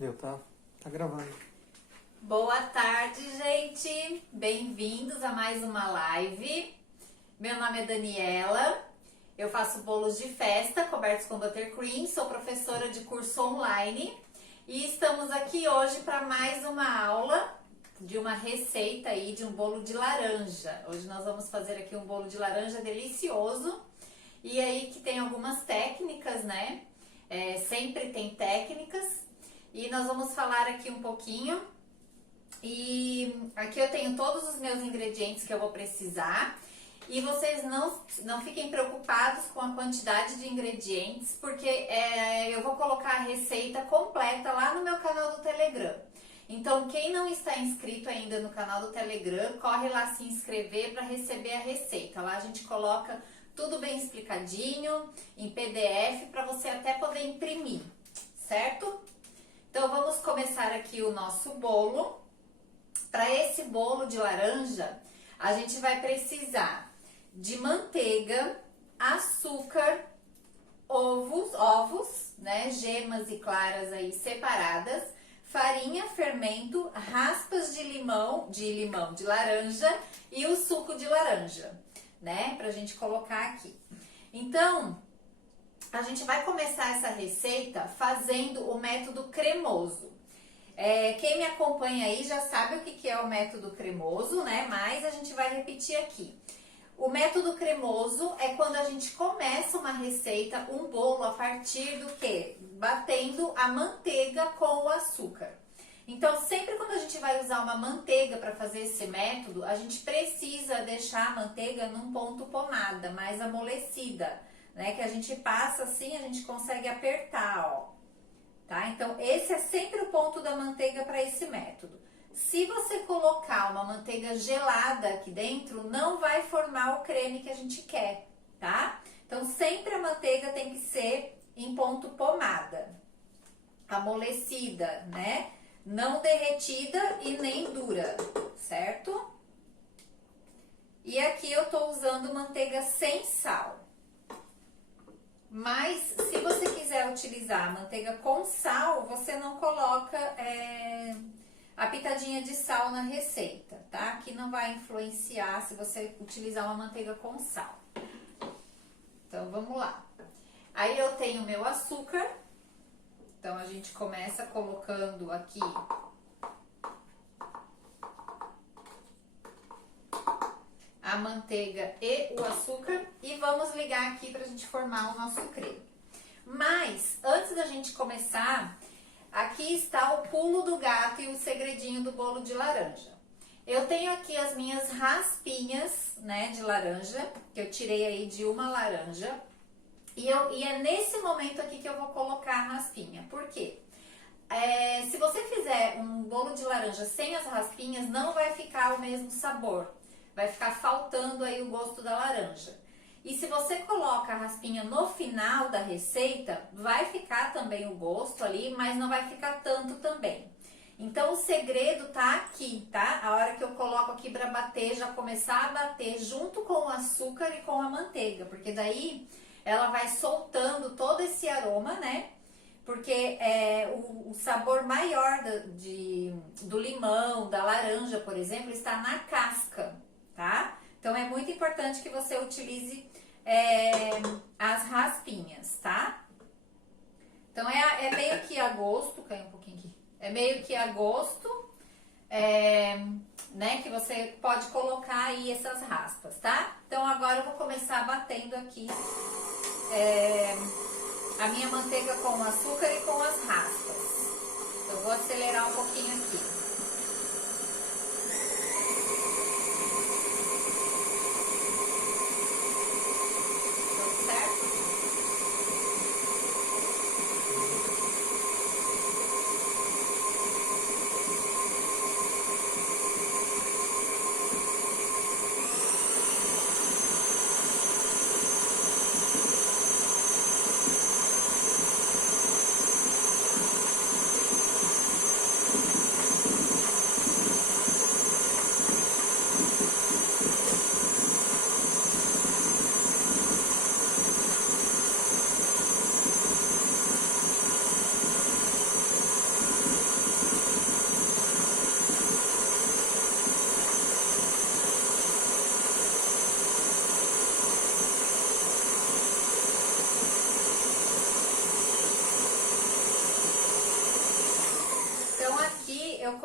Deu, tá gravando. Boa tarde, gente! Bem-vindos a mais uma live. Meu nome é Daniela, eu faço bolos de festa cobertos com buttercream, sou professora de curso online e estamos aqui hoje para mais uma aula de uma receita aí de um bolo de laranja. Hoje nós vamos fazer aqui um bolo de laranja delicioso e aí que tem algumas técnicas, né? Sempre tem técnicas e nós vamos falar aqui um pouquinho. E aqui eu tenho todos os meus ingredientes que eu vou precisar. E vocês não fiquem preocupados com a quantidade de ingredientes, porque eu vou colocar a receita completa lá no meu canal do Telegram. Então, quem não está inscrito ainda no canal do Telegram, corre lá se inscrever para receber a receita. Lá a gente coloca tudo bem explicadinho, em PDF, para você até poder imprimir, certo? Então, vamos começar aqui o nosso bolo. Para esse bolo de laranja, a gente vai precisar de manteiga, açúcar, ovos, né, gemas e claras aí separadas, farinha, fermento, raspas de laranja e o suco de laranja, né, pra gente colocar aqui. Então, a gente vai começar essa receita fazendo o método cremoso. Quem me acompanha aí já sabe o que é o método cremoso, né? Mas a gente vai repetir aqui. O método cremoso é quando a gente começa uma receita, um bolo, a partir do quê? Batendo a manteiga com o açúcar. Então, sempre quando a gente vai usar uma manteiga para fazer esse método, a gente precisa deixar a manteiga num ponto pomada, mais amolecida, né? Que a gente passa assim, a gente consegue apertar, ó. Tá? Então, esse é sempre o ponto da manteiga para esse método. Se você colocar uma manteiga gelada aqui dentro, não vai formar o creme que a gente quer, tá? Então, sempre a manteiga tem que ser em ponto pomada, amolecida, né? Não derretida e nem dura, certo? E aqui eu tô usando manteiga sem sal. Mas, se você quiser utilizar manteiga com sal, você não coloca a pitadinha de sal na receita, tá? Aqui não vai influenciar se você utilizar uma manteiga com sal. Então, vamos lá. Aí, eu tenho meu açúcar. Então, a gente começa colocando aqui a manteiga e o açúcar e vamos ligar aqui pra gente formar o nosso creme. Mas, antes da gente começar, aqui está o pulo do gato e o segredinho do bolo de laranja. Eu tenho aqui as minhas raspinhas, né, de laranja, que eu tirei aí de uma laranja. E é nesse momento aqui que eu vou colocar a raspinha. Por quê? Se você fizer um bolo de laranja sem as raspinhas, não vai ficar o mesmo sabor. Vai ficar faltando aí o gosto da laranja. E se você coloca a raspinha no final da receita, vai ficar também o gosto ali, mas não vai ficar tanto também. Então, o segredo tá aqui, tá? A hora que eu coloco aqui para bater, já começar a bater junto com o açúcar e com a manteiga, porque daí ela vai soltando todo esse aroma, né? Porque o sabor maior do limão, da laranja, por exemplo, está na casca, tá? Então, é muito importante que você utilize as raspinhas, tá? Então, é meio que a gosto, caiu um pouquinho aqui. É meio que a gosto, né? Que você pode colocar aí essas raspas, tá? Então, agora eu vou começar batendo aqui a minha manteiga com o açúcar e com as raspas. Eu vou acelerar um pouquinho aqui.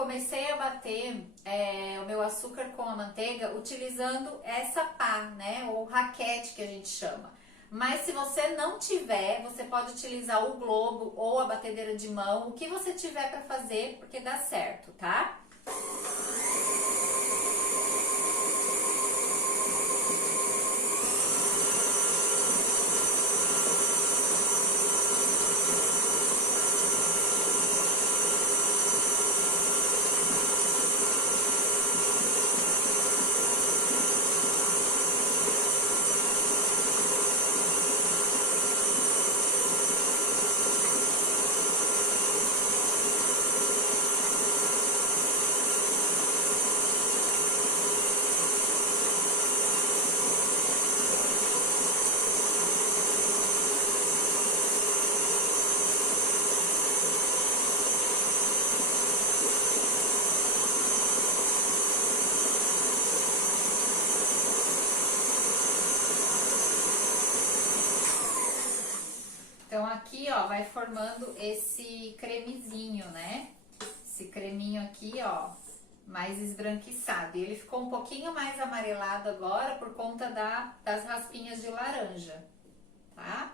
comecei a bater o meu açúcar com a manteiga utilizando essa pá, né? Ou raquete que a gente chama. Mas se você não tiver, você pode utilizar o globo ou a batedeira de mão, o que você tiver para fazer, porque dá certo, tá? Então aqui, ó, vai formando esse cremezinho, né? Esse creminho aqui, ó, mais esbranquiçado. E ele ficou um pouquinho mais amarelado agora por conta das raspinhas de laranja, tá?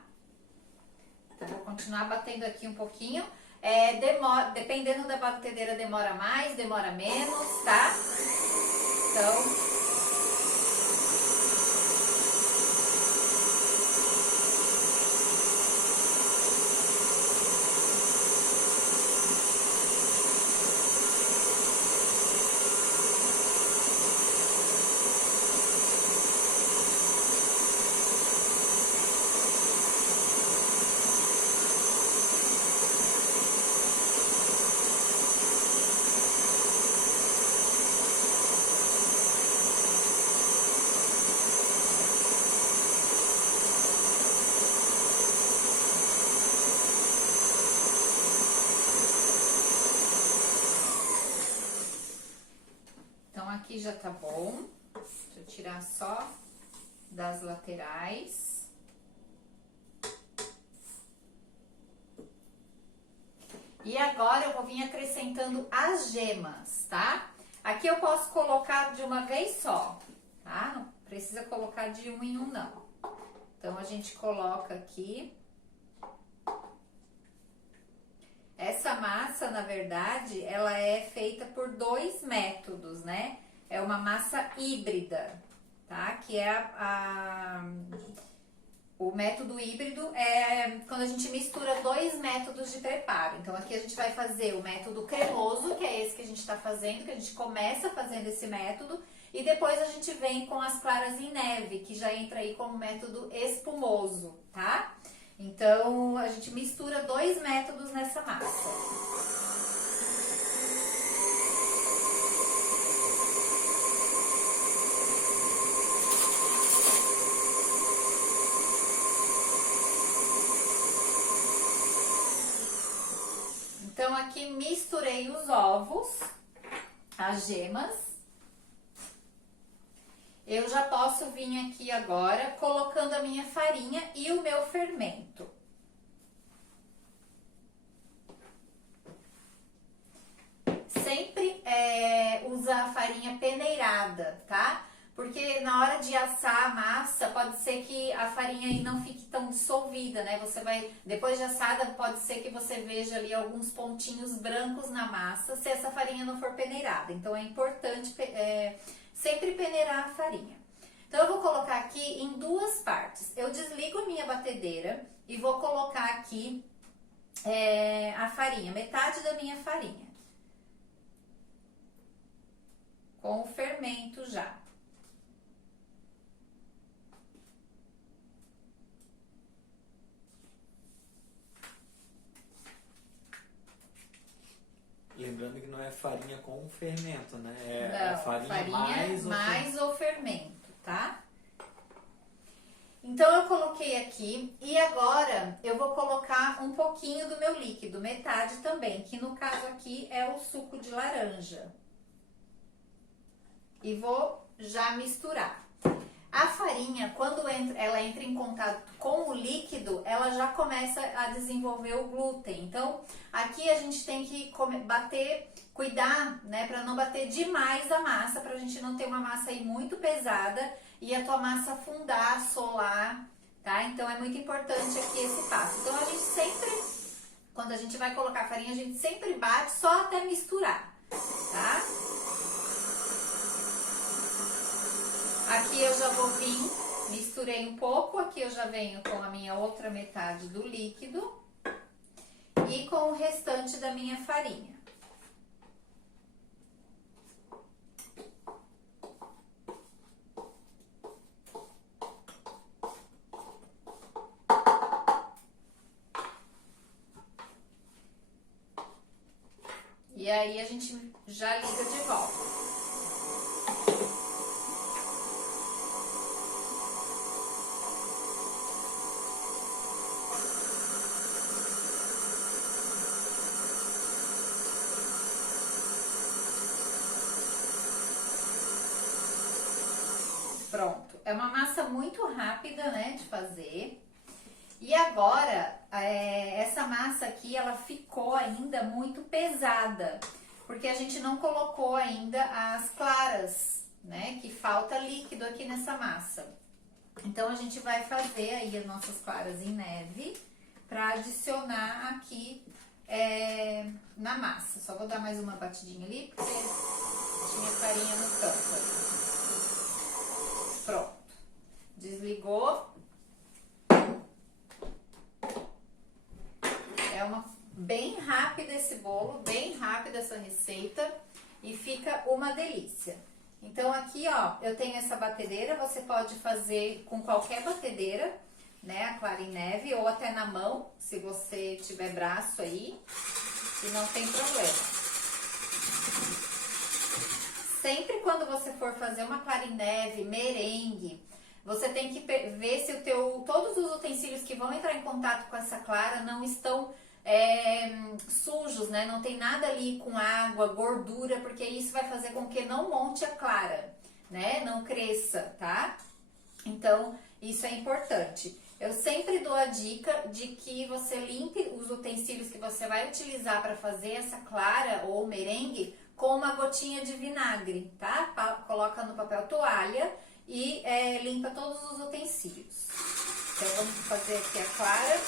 Então vou continuar batendo aqui um pouquinho. Dependendo da batedeira, demora mais, demora menos, tá? Então... Aqui já tá bom. Deixa eu tirar só das laterais. E agora eu vou vir acrescentando as gemas, tá? Aqui eu posso colocar de uma vez só, tá? Não precisa colocar de um em um, não. Então, a gente coloca aqui. Essa massa, na verdade, ela é feita por 2 métodos, né? É uma massa híbrida, tá? Que é o método híbrido é quando a gente mistura 2 métodos de preparo. Então, aqui a gente vai fazer o método cremoso, que é esse que a gente tá fazendo, que a gente começa fazendo esse método, e depois a gente vem com as claras em neve, que já entra aí como método espumoso, tá? Então, a gente mistura 2 métodos nessa massa. Então, aqui misturei os ovos, as gemas. Eu já posso vir aqui agora colocando a minha farinha e o meu fermento. Sempre usa a farinha peneirada, tá? Porque na hora de assar a massa, pode ser que a farinha aí não fique tão dissolvida, né? Você vai, depois de assada, pode ser que você veja ali alguns pontinhos brancos na massa, se essa farinha não for peneirada. Então, é importante sempre peneirar a farinha. Então, eu vou colocar aqui em 2 partes. Eu desligo a minha batedeira e vou colocar aqui a farinha, metade da minha farinha. Com o fermento já. Lembrando que não é farinha com fermento, né? Não, farinha mais o fermento, tá? Então, eu coloquei aqui e agora eu vou colocar um pouquinho do meu líquido, metade também, que no caso aqui é o suco de laranja. E vou já misturar. A farinha, quando ela entra em contato com o líquido, ela já começa a desenvolver o glúten. Então, aqui a gente tem que bater cuidar, né, para não bater demais a massa, pra gente não ter uma massa aí muito pesada e a tua massa afundar, solar, tá? Então é muito importante aqui esse passo. Então a gente sempre, quando a gente vai colocar a farinha, a gente sempre bate só até misturar, tá? Aqui eu já vou vir, misturei um pouco, aqui eu já venho com a minha outra metade do líquido e com o restante da minha farinha. E aí a gente já liga de volta. Pronto, é uma massa muito rápida, né, de fazer. E agora, essa massa aqui, ela ficou ainda muito pesada, porque a gente não colocou ainda as claras, né, que falta líquido aqui nessa massa. Então, a gente vai fazer aí as nossas claras em neve para adicionar aqui na massa. Só vou dar mais uma batidinha ali, porque tinha farinha no canto ali. Pronto, desligou. É bem rápido esse bolo, bem rápida essa receita e fica uma delícia. Então aqui, ó, eu tenho essa batedeira, você pode fazer com qualquer batedeira, né, a clara em neve ou até na mão, se você tiver braço aí, e não tem problema. Sempre quando você for fazer uma clara em neve, merengue, você tem que ver se todos os utensílios que vão entrar em contato com essa clara não estão sujos, né? Não tem nada ali com água, gordura, porque isso vai fazer com que não monte a clara, né? Não cresça, tá? Então, isso é importante. Eu sempre dou a dica de que você limpe os utensílios que você vai utilizar para fazer essa clara ou merengue com uma gotinha de vinagre, tá? Coloca no papel toalha e limpa todos os utensílios. Então, vamos fazer aqui a clara.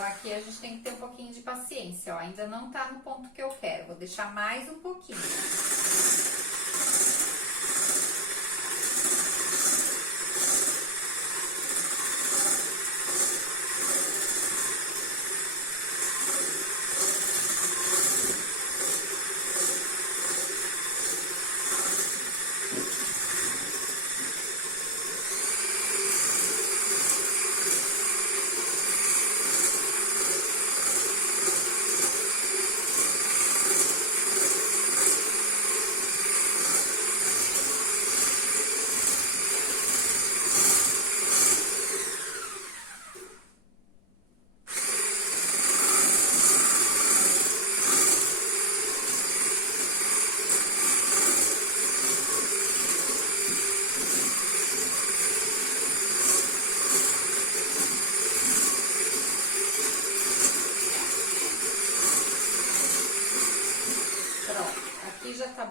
Aqui a gente tem que ter um pouquinho de paciência, ó. Ainda não tá no ponto que eu quero, vou deixar mais um pouquinho.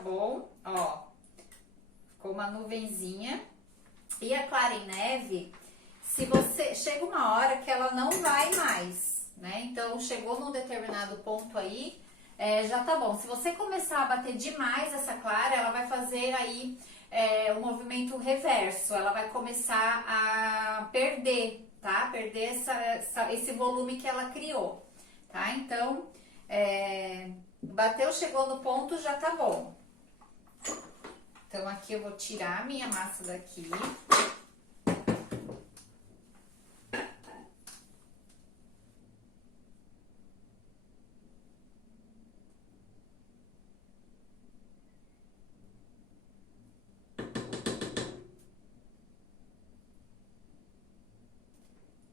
bom? Ó, ficou uma nuvenzinha. E a clara em neve, se você chega uma hora que ela não vai mais, né? Então, chegou num determinado ponto aí, já tá bom. Se você começar a bater demais essa clara, ela vai fazer aí o movimento reverso. Ela vai começar a perder, tá? Perder esse volume que ela criou, tá? Então, bateu, chegou no ponto, já tá bom. Então, aqui eu vou tirar a minha massa daqui.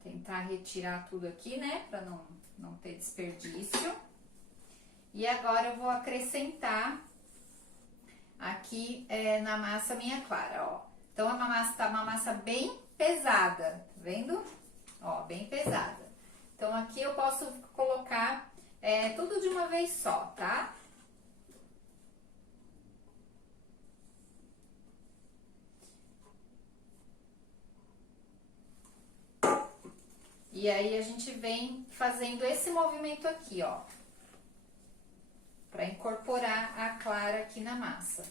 Tentar retirar tudo aqui, né? Pra não ter desperdício. E agora eu vou acrescentar aqui na massa minha clara, ó. Então, tá uma massa bem pesada, tá vendo? Ó, bem pesada. Então, aqui eu posso colocar tudo de uma vez só, tá? E aí, a gente vem fazendo esse movimento aqui, ó. Pra incorporar a clara aqui na massa.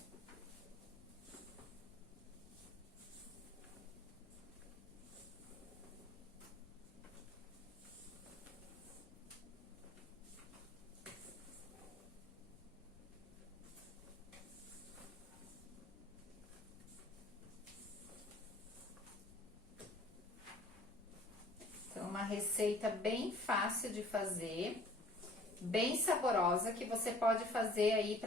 Então, uma receita bem fácil de fazer, bem saborosa, que você pode fazer aí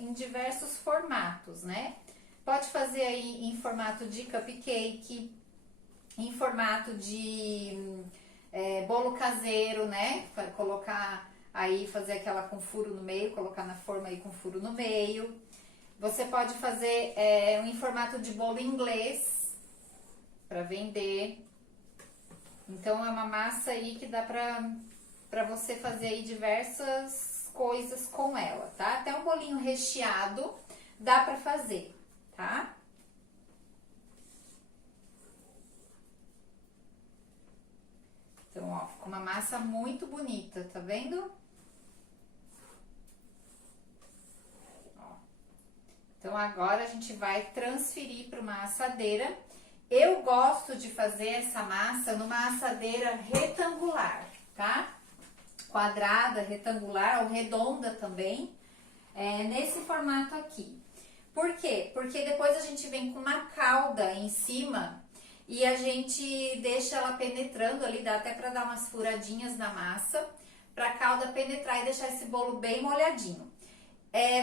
em diversos formatos, né? Pode fazer aí em formato de cupcake, em formato de bolo caseiro, né? Colocar aí, fazer aquela com furo no meio, colocar na forma aí com furo no meio. Você pode fazer em formato de bolo inglês para vender. Então, é uma massa aí que dá pra você fazer aí diversas coisas com ela, tá? Até um bolinho recheado dá pra fazer, tá? Então, ó, ficou uma massa muito bonita, tá vendo? Ó. Então, agora a gente vai transferir para uma assadeira. Eu gosto de fazer essa massa numa assadeira retangular, tá? Quadrada, retangular ou redonda também, nesse formato aqui. Por quê? Porque depois a gente vem com uma calda em cima e a gente deixa ela penetrando ali, dá até pra dar umas furadinhas na massa, pra calda penetrar e deixar esse bolo bem molhadinho.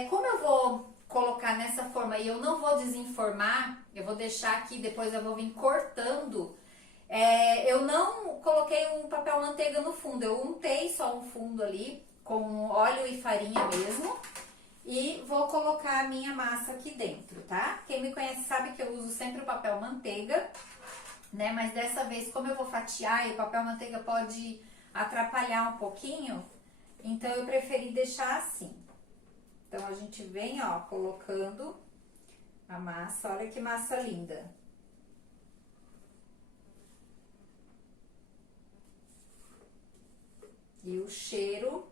Como eu vou colocar nessa forma e eu não vou desenformar, eu vou deixar aqui, depois eu vou vir cortando. Eu não coloquei um papel manteiga no fundo, eu untei só um fundo ali com óleo e farinha mesmo e vou colocar a minha massa aqui dentro, tá? Quem me conhece sabe que eu uso sempre o papel manteiga, né? Mas dessa vez, como eu vou fatiar e o papel manteiga pode atrapalhar um pouquinho, então eu preferi deixar assim. Então, a gente vem, ó, colocando a massa, olha que massa linda. E o cheiro.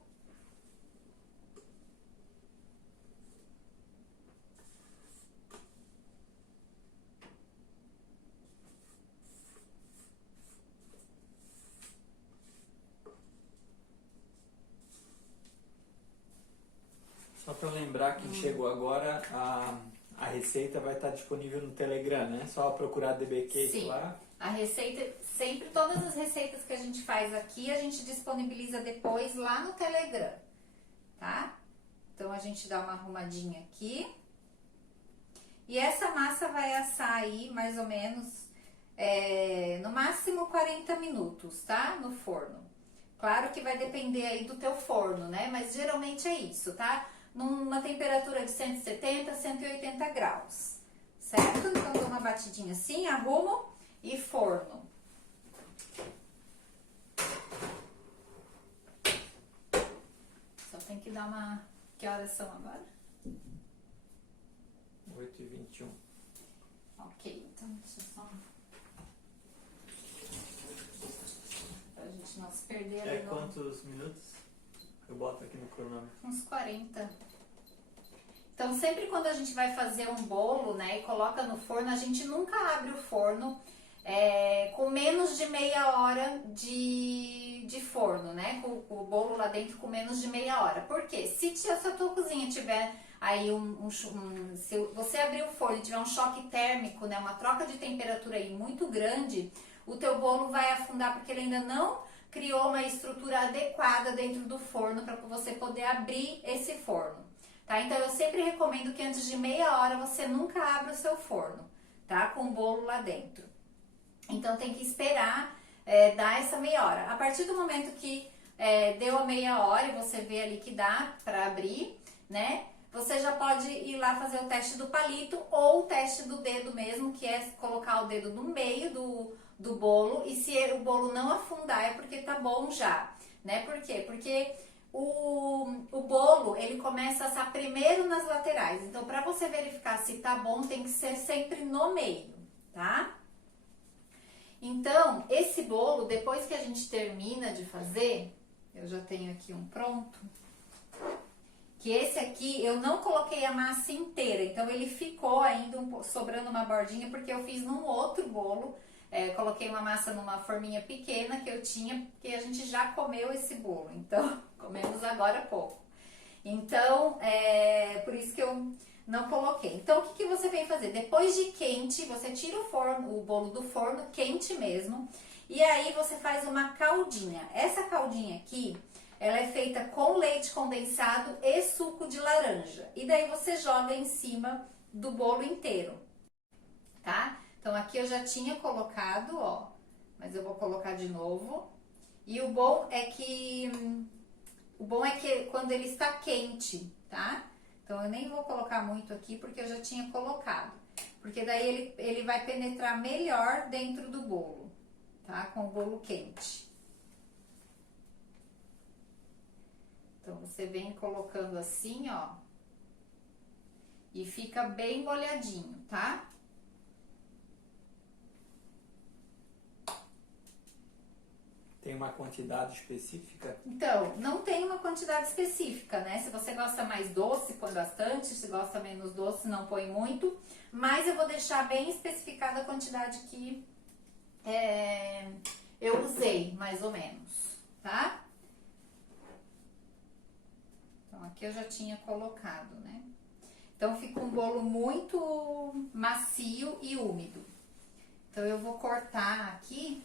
Só para lembrar, quem chegou agora, a receita vai estar disponível no Telegram, né? Só procurar DB Cake Sim. lá. A receita, sempre todas as receitas que a gente faz aqui, a gente disponibiliza depois lá no Telegram, tá? Então, a gente dá uma arrumadinha aqui. E essa massa vai assar aí, mais ou menos, no máximo 40 minutos, tá? No forno. Claro que vai depender aí do teu forno, né? Mas geralmente é isso, tá? Numa temperatura de 170, 180 graus, certo? Então, dou uma batidinha assim, arrumo e forno. Só tem que dar uma... Que horas são agora? 8h21. Ok, então deixa eu só... Pra gente não se perder. É quantos minutos? Eu boto aqui no cronômetro. Uns 40. Então, sempre quando a gente vai fazer um bolo, né, e coloca no forno, a gente nunca abre o forno com menos de meia hora de forno, né? Com o bolo lá dentro com menos de meia hora. Por quê? Se a tua cozinha tiver aí se você abrir o forno e tiver um choque térmico, né, uma troca de temperatura aí muito grande, o teu bolo vai afundar porque ele ainda não criou uma estrutura adequada dentro do forno para você poder abrir esse forno, tá? Então eu sempre recomendo que antes de meia hora você nunca abra o seu forno, tá? Com o bolo lá dentro. Então tem que esperar dar essa meia hora. A partir do momento que deu a meia hora e você vê ali que dá para abrir, né? Você já pode ir lá fazer o teste do palito ou o teste do dedo mesmo, que é colocar o dedo no meio do bolo, e se o bolo não afundar é porque tá bom já, né? Por quê? Porque o bolo, ele começa a assar primeiro nas laterais. Então, para você verificar se tá bom, tem que ser sempre no meio, tá? Então, esse bolo, depois que a gente termina de fazer, eu já tenho aqui um pronto. Que esse aqui eu não coloquei a massa inteira, então ele ficou ainda sobrando uma bordinha, porque eu fiz num outro bolo, coloquei uma massa numa forminha pequena que eu tinha, porque a gente já comeu esse bolo, então comemos agora há pouco. Então, por isso que eu não coloquei. Então, o que você vem fazer? Depois de quente, você tira o bolo do forno, quente mesmo, e aí você faz uma caldinha. Essa caldinha aqui, ela é feita com leite condensado e suco de laranja. E daí você joga em cima do bolo inteiro, tá? Então aqui eu já tinha colocado, ó, mas eu vou colocar de novo. E o bom é que quando ele está quente, tá? Então eu nem vou colocar muito aqui porque eu já tinha colocado. Porque daí ele vai penetrar melhor dentro do bolo, tá? Com o bolo quente. Então, você vem colocando assim, ó, e fica bem molhadinho, tá? Tem uma quantidade específica? Então, não tem uma quantidade específica, né? Se você gosta mais doce, põe bastante. Se gosta menos doce, não põe muito. Mas eu vou deixar bem especificada a quantidade que eu usei, mais ou menos, tá? Então, aqui eu já tinha colocado, né? Então, fica um bolo muito macio e úmido. Então, eu vou cortar aqui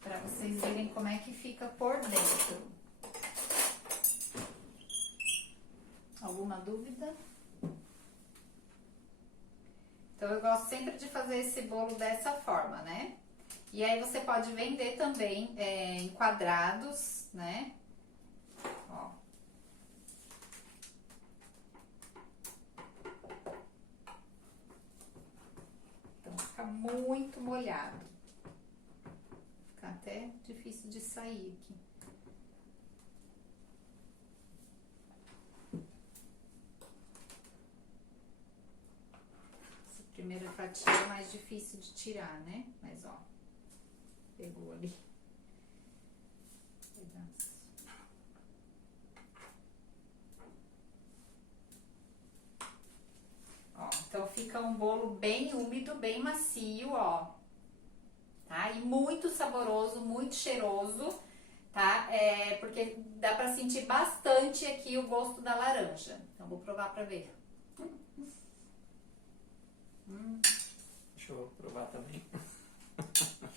para vocês verem como é que fica por dentro. Alguma dúvida? Então, eu gosto sempre de fazer esse bolo dessa forma, né? E aí, você pode vender também em quadrados, né? Ó. Então, fica muito molhado. Fica até difícil de sair aqui. Essa primeira fatia é mais difícil de tirar, né? Mas, ó, pegou ali. Pedaço. Ó, então fica um bolo bem úmido, bem macio, ó, tá? E muito saboroso, muito cheiroso, tá? Porque dá pra sentir bastante aqui o gosto da laranja. Então vou provar pra ver. Deixa eu provar também.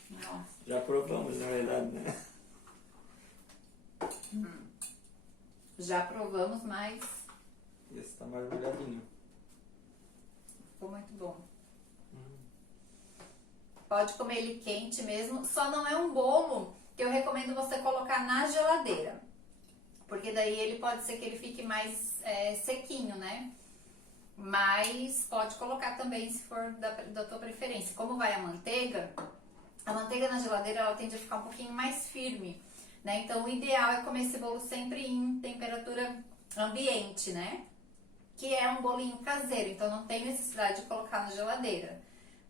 Nossa. Já provamos, na verdade, né? Já provamos, mas Esse tá mais molhadinho. ficou muito bom. Pode comer ele quente mesmo, só não é um bolo que eu recomendo você colocar na geladeira. Porque daí ele pode ser que ele fique mais sequinho, né? Mas pode colocar também se for da tua preferência. Como vai a manteiga na geladeira ela tende a ficar um pouquinho mais firme, né? Então o ideal é comer esse bolo sempre em temperatura ambiente, né? que é um bolinho caseiro, então não tem necessidade de colocar na geladeira,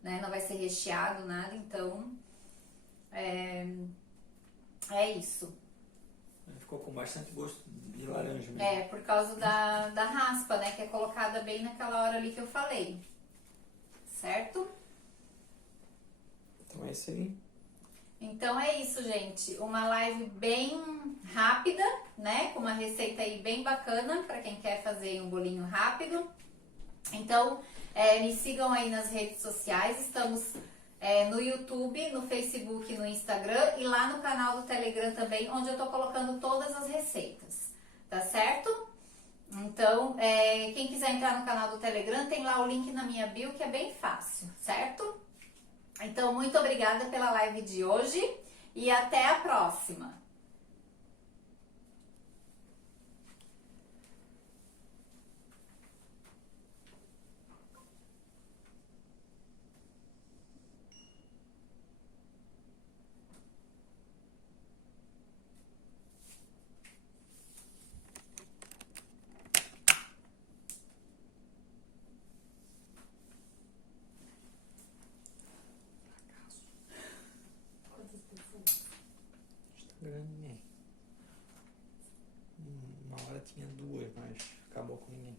né? Não vai ser recheado, nada, então é isso. Ficou com bastante gosto de laranja mesmo. É, por causa da raspa, né? Que é colocada bem naquela hora ali que eu falei. Certo? Então é isso aí. Então é isso, gente. Uma live bem rápida, né? Com uma receita aí bem bacana para quem quer fazer um bolinho rápido. Então, me sigam aí nas redes sociais. Estamos no YouTube, no Facebook, no Instagram e lá no canal do Telegram também, onde eu tô colocando todas as receitas. Tá certo? Então, quem quiser entrar no canal do Telegram, tem lá o link na minha bio, que é bem fácil, certo? Então, muito obrigada pela live de hoje e até a próxima! Instagram ninguém. Uma hora tinha 2, mas acabou com ninguém.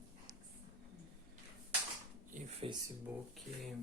E Facebook